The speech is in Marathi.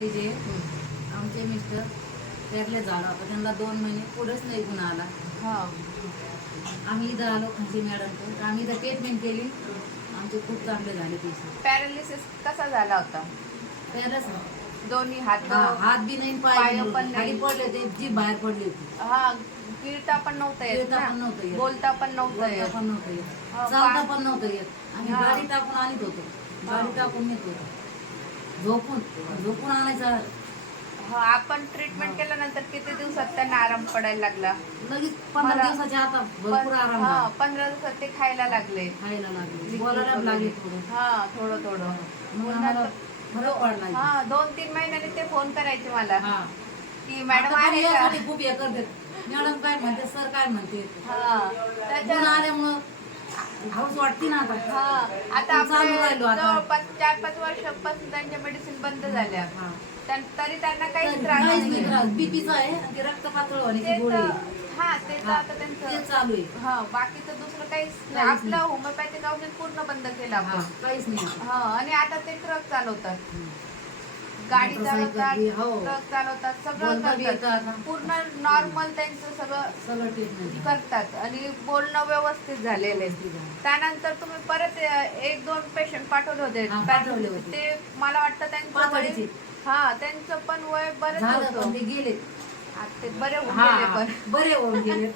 जे आमचे मिस्टर त्यातले झालं होतं त्यांना 2 महिने पुढेच नाही गुण आला. आम्ही इथं आलो खांची मॅडम आम्ही इथं ट्रीटमेंट केली. आमचे खूप चांगले झाले पेशंट. पॅरालिसिस कसा झाला होता? पॅरालिसिस दोन्ही हात हात बी नाही पाय पण नाही पडले होते, जी बाहेर पडली होती. हा, गिळता पण नव्हतं येत ना, बोलता पण नव्हतं येत, चालता पण नव्हतं येत. आम्ही गाडी टाकून आणत होतो, गाडी टाकून येत होतो, झोपून आणायचं. आपण ट्रीटमेंट केल्यानंतर किती दिवसात त्यांना आराम पडायला लागला? लगेच 15 दिवसाच्या आता भरपूर आराम झाला. 15 दिवसात ते खायला लागले, बोलायला लागले थोडं थोडं. फरक पडला. 2-3 महिन्याने ते फोन करायचे मला की मॅडम आहे का. खूप हे करते, मॅडम काय म्हणते, सर काय म्हणते. आल्यामुळं हाऊस वाटते ना आता जवळपास 4-5 वर्षापासून त्यांच्या मेडिसिन बंद झाल्या, तरी त्यांना काहीच त्रास नाही. बीपीचा आहे, रक्त पातळ होण्याची गोळी ते आता त्यांचं चालू आहे. बाकीचं दुसरं काहीच नाही. आपलं होमिओपॅथिक औषध पूर्ण बंद केलं आपण, काहीच नाही. आणि आता ते ट्रक चालवतात, गाडी चालवतात, ट्रक चालवतात, सगळं करतात. पूर्ण नॉर्मल त्यांचं सगळं ट्रीटमेंट करतात आणि बोलणं व्यवस्थित झालेलं आहे. त्यानंतर तुम्ही परत 1-2 पेशंट पाठवले होते, ते मला वाटतं त्यांचं पण वय बरेच होतं, गेले ते बरे होऊन गेले, पण बरे होऊन गेले.